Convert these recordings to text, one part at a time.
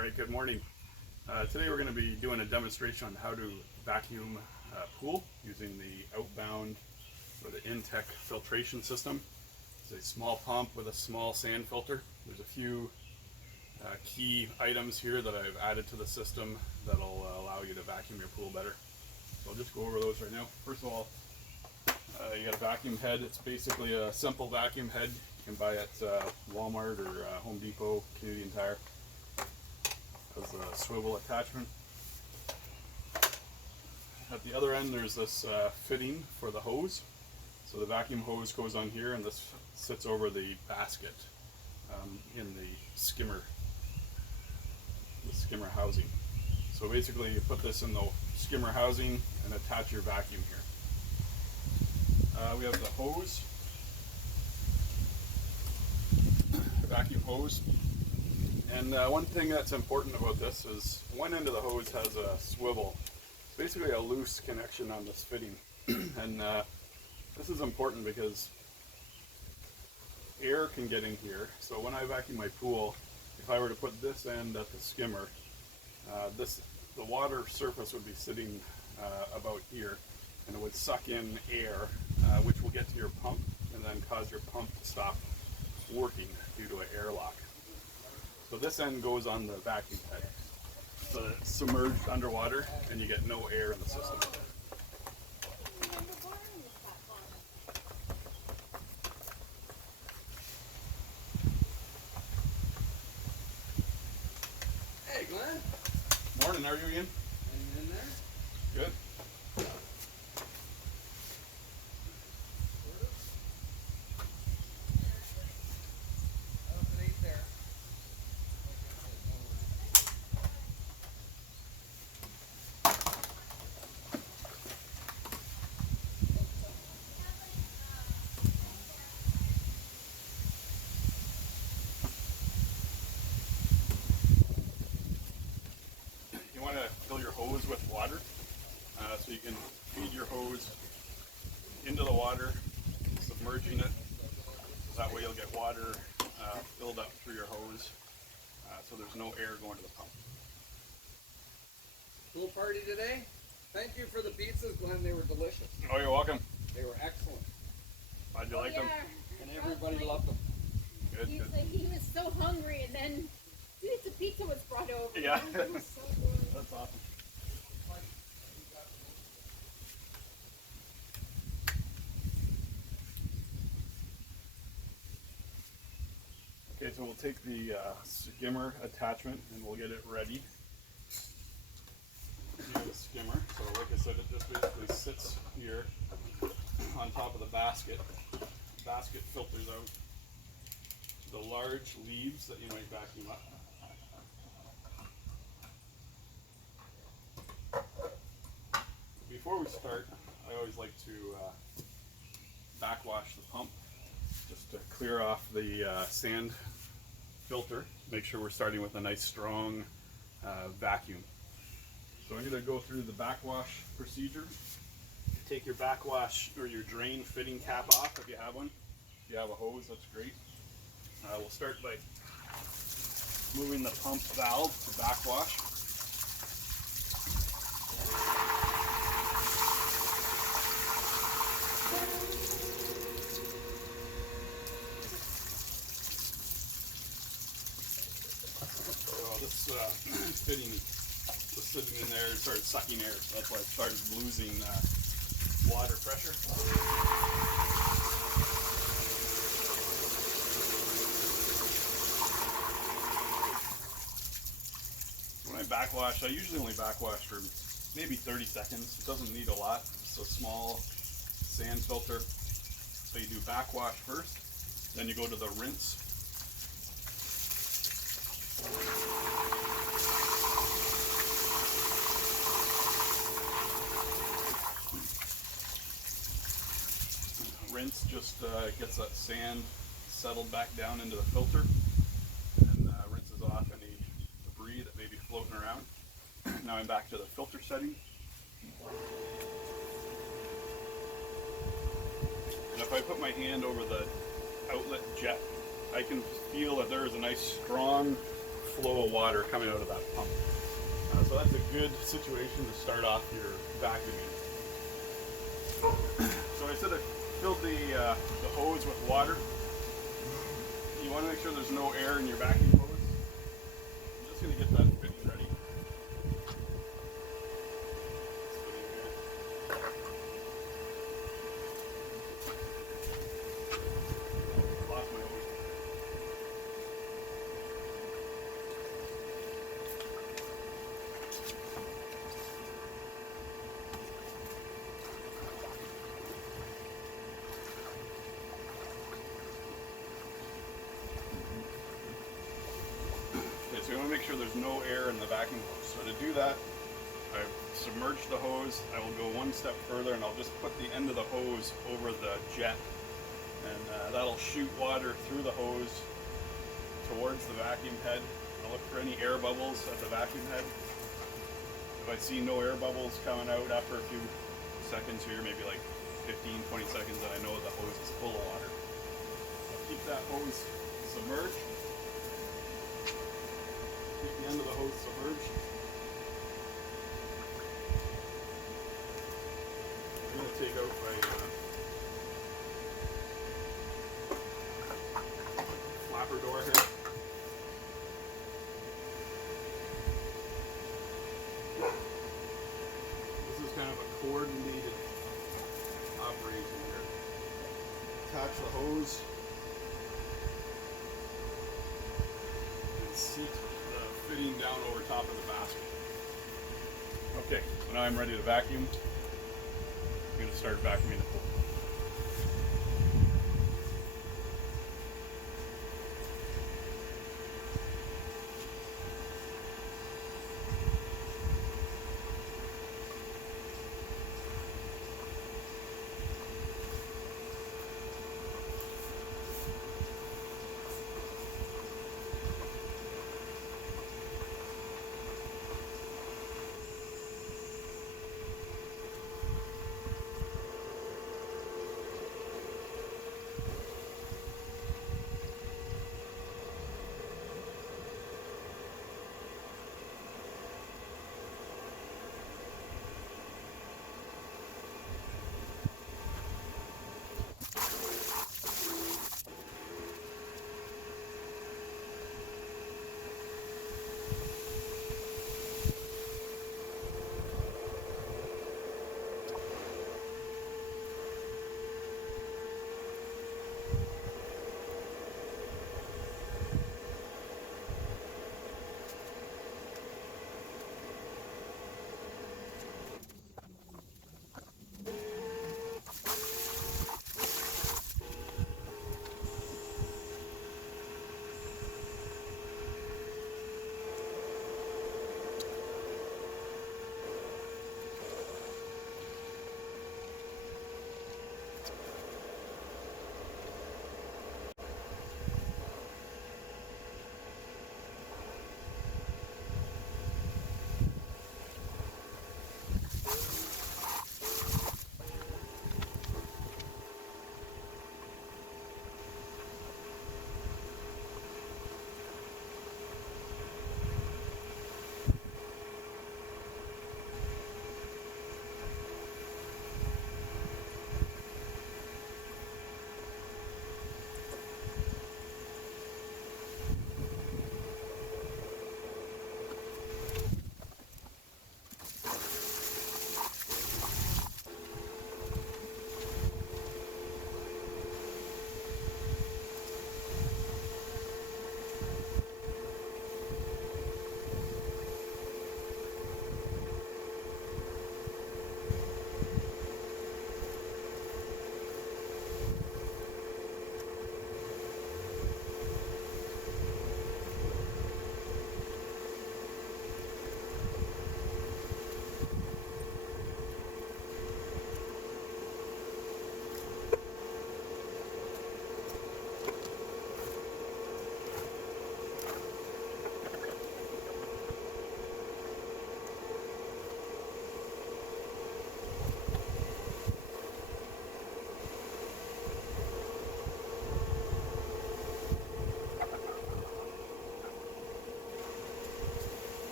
Alright, good morning. Today we're going to be doing a demonstration on how to vacuum a pool using the Outbound or the Intex filtration system. It's a small pump with a small sand filter. There's a few key items here that I've added to the system that'll allow you to vacuum your pool better. So I'll just go over those right now. First of all, you got a vacuum head. It's basically a simple vacuum head you can buy at Walmart or Home Depot, Canadian Tire. Has a swivel attachment. At the other end there's this fitting for the hose. So the vacuum hose goes on here and this sits over the basket in the skimmer housing. So basically you put this in the skimmer housing and attach your vacuum here. We have the hose, vacuum hose. And one thing that's important about this is one end of the hose has a swivel. It's basically a loose connection on this fitting. And this is important because air can get in here. So when I vacuum my pool, if I were to put this end at the skimmer, the water surface would be sitting about here, and it would suck in air, which will get to your pump and then cause your pump to stop working due to an airlock. So this end goes on the vacuum head. So it's submerged underwater and you get no air in the system. Hey Glenn. Morning, how are you, Ian? Hanging in there? Good. You want to fill your hose with water, so you can feed your hose into the water, submerging it, so that way you'll get water filled up through your hose, so there's no air going to the pump. Pool party today? Thank you for the pizzas, Glenn. They were delicious. Oh, you're welcome. They were excellent. How'd you like them? And everybody loved them. Good, He good. was so hungry, and then the pizza was brought over. Yeah. It was so good. That's awesome. Okay, so we'll take the skimmer attachment and we'll get it ready. Here's the skimmer. So like I said, it just basically sits here on top of the basket. The basket filters out the large leaves that you might vacuum up. Before we start, I always like to backwash the pump just to clear off the sand filter. Make sure we're starting with a nice strong vacuum. So I'm going to go through the backwash procedure. Take your backwash or your drain fitting cap off if you have one. If you have a hose, that's great. We'll start by moving the pump valve to backwash. So this fitting was sitting in there and started sucking air, so that's why it started losing water pressure. When I backwash, I usually only backwash for maybe 30 seconds. It doesn't need a lot. It's a small sand filter. So you do backwash first, then you go to the rinse. Rinse just gets that sand settled back down into the filter and rinses off any debris that may be floating around. Now I'm back to the filter setting. And if I put my hand over the outlet jet, I can feel that there is a nice strong flow of water coming out of that pump. So that's a good situation to start off your vacuuming. So I said I filled the hose with water. You want to make sure there's no air in your vacuum hose. I'm just going to get that fitting ready. Lost my hose. Okay, so you want to make sure there's no air in the vacuum hose. So to do that, I've submerged the hose. I will go one step further and I'll just put the end of the hose over the jet. And that'll shoot water through the hose towards the vacuum head. I'll look for any air bubbles at the vacuum head. If I see no air bubbles coming out after a few seconds here, maybe like 15-20 seconds, then I know the hose is full of water. I'll keep that hose submerged. Keep the end of the hose submerged. I'm going to take out my flapper door here. This is kind of a coordinated operation here. Attach the hose and seat the fitting down over top of the basket. Okay, so now I'm ready to vacuum. I'm going to start vacuuming the pool.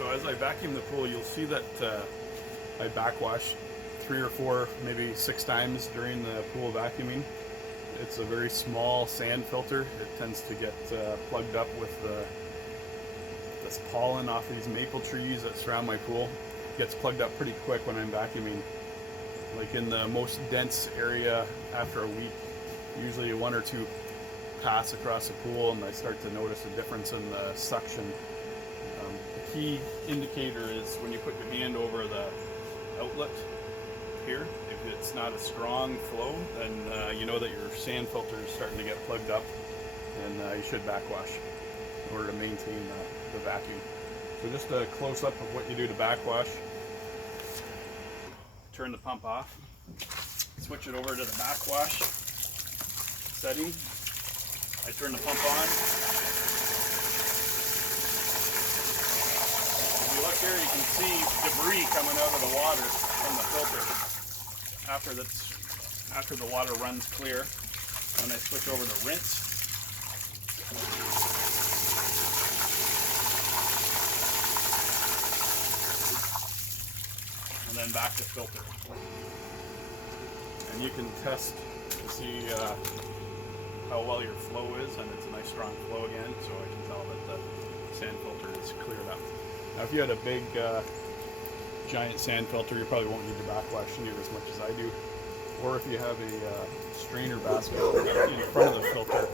So as I vacuum the pool, you'll see that I backwash 3 or 4, maybe 6 times during the pool vacuuming. It's a very small sand filter. It tends to get plugged up with this pollen off these maple trees that surround my pool. It gets plugged up pretty quick when I'm vacuuming. Like in the most dense area, after a week, usually 1 or 2 pass across the pool and I start to notice a difference in the suction. The key indicator is when you put your hand over the outlet here. If it's not a strong flow, then you know that your sand filter is starting to get plugged up, and you should backwash in order to maintain the vacuum. So just a close-up of what you do to backwash. Turn the pump off, switch it over to the backwash setting. I turn the pump on. If you look here, you can see debris coming out of the water from the filter after the water runs clear. When I switch over to rinse, and then back to filter. And you can test to see how well your flow is, and it's a nice strong flow again, so I can tell that the sand filter is cleared up. Now if you had a big giant sand filter, you probably won't need to backwash near as much as I do. Or if you have a strainer basket in front of the filter,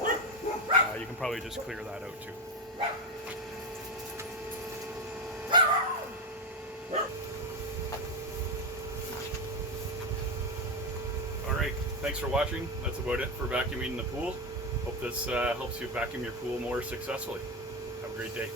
you can probably just clear that out too. Alright, thanks for watching. That's about it for vacuuming the pool. Hope this helps you vacuum your pool more successfully. Have a great day.